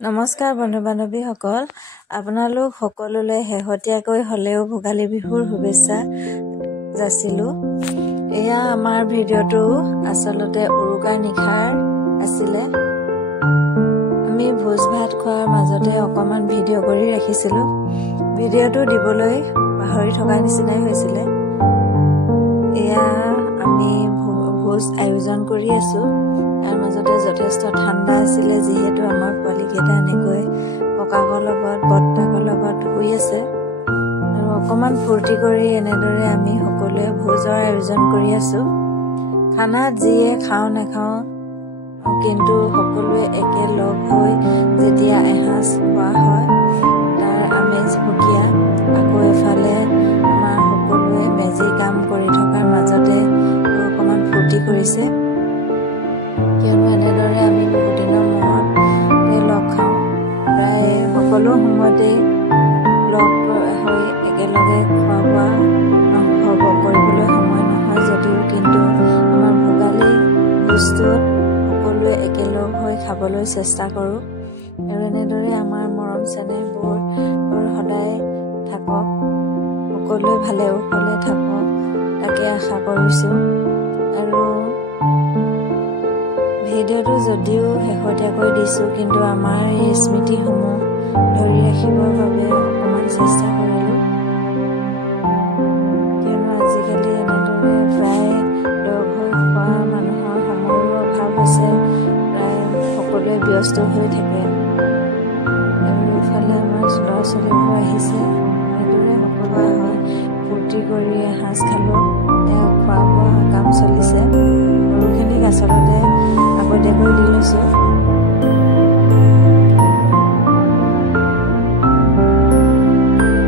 নমস্কাৰ বন্ধু বান্ধৱীসকল, আপোনালোক সকলোলৈ শেহতীয়াকৈ হ'লেও ভোগালী বিহুৰ শুভেচ্ছা যাচিলোঁ। এয়া আমাৰ ভিডিঅ'টো আচলতে উৰুকাৰ নিশাৰ আছিলে। আমি ভোজ ভাত খোৱাৰ মাজতে অকণমান ভিডিঅ' কৰি ৰাখিছিলোঁ। ভিডিঅ'টো দিবলৈ পাহৰি থকা নিচিনাই হৈছিলে। এয়া আমি ভোজ আয়োজন কৰি আছোঁ। তাৰ মাজতে যথেষ্ট ঠাণ্ডা আছিলে, যিহেতু আমাৰ পোৱালীকেইটা এনেকৈ ককাকৰ লগত বৰ্তাকৰ লগত শুই আছে আৰু অকণমান ফূৰ্তি কৰি এনেদৰে আমি সকলোৱে ভোজৰ আয়োজন কৰি আছোঁ। খানাত যিয়ে খাওঁ নাখাওঁ, কিন্তু সকলোৱে একেলগ হৈ যেতিয়া এসাঁজ খোৱা হয় তাৰ আমেজ সুকীয়া। আকৌ এফালে আমাৰ সকলোৱে মেজি কাম কৰি থকাৰ মাজতে অকণমান ফূৰ্তি কৰিছে, কিয়নো এনেদৰে আমি বহুত দিনৰ মূৰত লগ খাওঁ। প্ৰায় সকলো সময়তেই লগ হৈ একেলগে খোৱা বোৱা কৰিবলৈ সময় নহয় যদিও, কিন্তু আমাৰ ভোগালী ভোজটোত সকলোৱে একেলগ হৈ খাবলৈ চেষ্টা কৰোঁ। আৰু এনেদৰে আমাৰ মৰম চেনেহবোৰ সদায় থাকক, সকলোৱে ভালে কুশলে থাকক, তাকে আশা কৰিছোঁ। আৰু ভিডিঅ'টো যদিও শেহতীয়াকৈ দিছোঁ, কিন্তু আমাৰ এই স্মৃতিসমূহ ধৰি ৰাখিবৰ বাবে অকণমান চেষ্টা কৰিলোঁ, কিয়নো আজিকালি এনেদৰে প্ৰায় লগ হৈ খোৱা মানুহৰ সময়ৰো অভাৱ হৈছে। প্ৰায় সকলোৱে ব্যস্ত হৈ থাকে আৰু ইফালে আমাৰ ল'ৰা ছোৱালীবোৰ আহিছে। এনেদৰে সকলোৱে হয় ফূৰ্তি কৰি এসাঁজ খালোঁ। খোৱা বোৱা কাম চলিছে। সৰুখিনিক আচলতে আগতীয়াকৈ দি লৈছোঁ।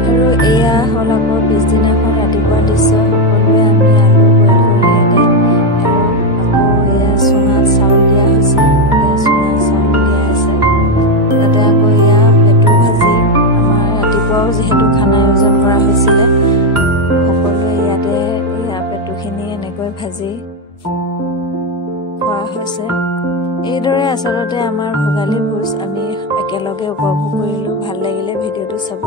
আৰু এয়া হ'ল আকৌ পিছদিনাখন ৰাতিপুৱা দৃশ্য। সকলোৱে আমি আলু বইল কৰি ইয়াতে আৰু আকৌ এয়া চুঙাত চাউল দিয়া হৈছে। এয়া চুঙাত চাউল দিয়া আছে। তাতে আকৌ এয়া পেটু ভাজি। আমাৰ ৰাতিপুৱাও যিহেতু খানা আয়োজন কৰা হৈছিলে, সকলোৱে ইয়াতে এয়া পেটুখিনি এনেকৈ ভাজি খোৱা হৈছে। এইদৰে আচলতে আমাৰ ভোগালী ভোজ আমি একেলগে উপভোগ কৰিলোঁ। ভাল লাগিলে ভিডিঅ'টো চাব।